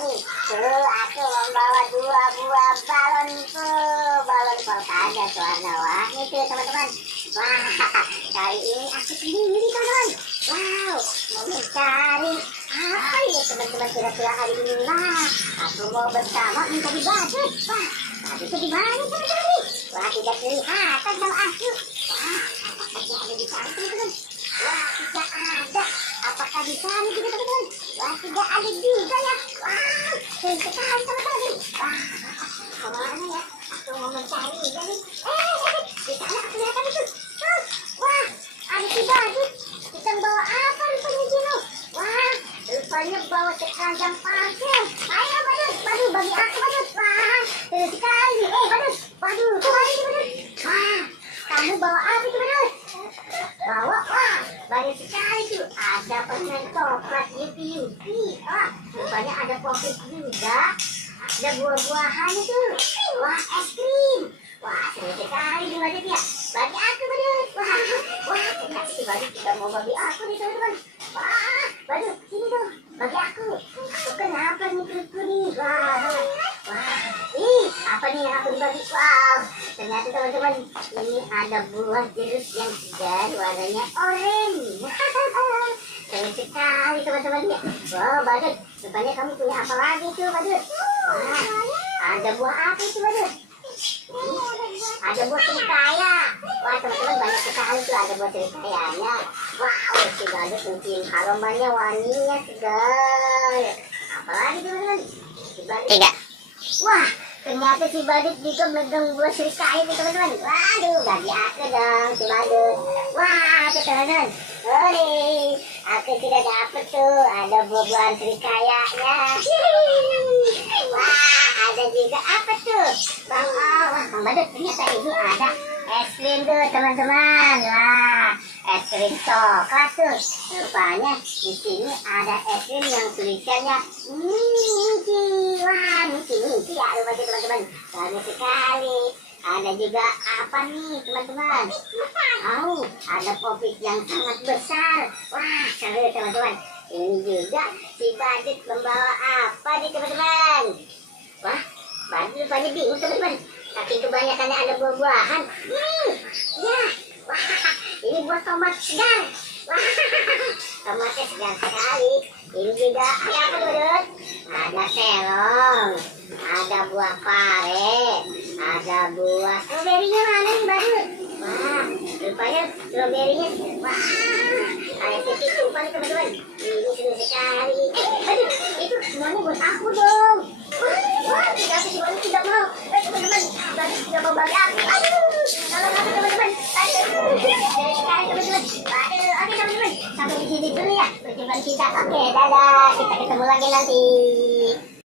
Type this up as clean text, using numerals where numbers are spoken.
nih. Tuh, aku membawa 2 buah balon tuh. Balon polkada warna-warni tuh teman-teman. Wah, kali ini aku sendiri teman-teman. Wow, mau mencari apa ya teman-teman kira-kira hari ini. Wah, aku mau bersama mencari badut. Wah, badut itu di mana teman-teman nih? Wah, tidak kelihatan sama aku. Wah, apakah ada di sana teman-teman? Wah, tidak ada. Apakah di sana juga teman-teman? Wah, tidak ada juga ya. Wah, keren sekali teman-teman. Wah, kemana ya? Aku mau mencari dia nih. Di sana aku lihat itu. Wah, ada si badut. Sedang bawa apa rupanya Jino? Wah, rupanya bawa sekeranjang parfum. Ayo badut, badut bagi aku badut. Wah, keren sekali. Badut, waduh, kemana nih badut? Wah, kamu bawa apa itu badut? Bawa, wah, banyak sekali tuh. Ada permen coklat yupi-yupi. Wah, rupanya ada kopi juga. Ada buah-buahan itu. Wah, es krim. Wah, seru sekali nih badut ya. Bagi aku badut. Wah, ternyata si badut juga mau bagi aku nih teman-teman. Wah, badut, sini dong. Bagi aku. Aku kenapa nih perutku nih? Wah, apa nih yang aku dibagi? Wow, ternyata teman-teman ini ada buah jeruk yang segar warnanya oranye. Keren sekali teman-teman ya. Wow, badut, rupanya kamu punya apa lagi tuh badut? Wah, ada buah apa itu badut? Ada buah serikaya. Wah teman-teman, banyak sekali tuh ada buah serikayanya. Wow, si badut mencium aromanya, wanginya segar. Apalagi teman-teman? Si badut. 3. Wah, ternyata si badut juga megang buah serikaya nih teman-teman. Waduh, bagi aku dong si badut. Wah, tuh teman-teman. Aku sudah dapet tuh, ada buah-buahan serikayanya. Wah, ada juga apa tuh? Wah, Bang Badut, ternyata ini ada es krim tuh teman-teman. Wah, es krim coklat tuh. Rupanya di sini ada es krim yang tulisannya Minci. Wah, Minci ya rupanya teman-teman. Bagus sekali. Ada juga apa nih teman-teman? Ada popik yang sangat besar. Wah, seru teman-teman. Ini juga si badut membawa apa nih teman-teman? Wah, badut rupanya bingung teman-teman. Saking kebanyakannya ada buah-buahan. Ya, wah, ini buah tomat segar. Wah, tomatnya segar sekali. Ini juga ada apa badut? Ada terong, ada buah pare, ada buah stroberinya mana nih badut? Wah, rupanya stroberinya. Wah, ada titipan nih teman-teman. Ini seru sekali. Badut, itu semuanya buat aku dong. Wah, tapi si badut tidak mau. Teman-teman, badut tidak mau bagi aku. Tolong aku teman-teman. Dari sekarang teman-teman. Oke teman-teman, sampai di sini dulu ya perjumpaan kita. Oke, dadah. Kita ketemu lagi nanti.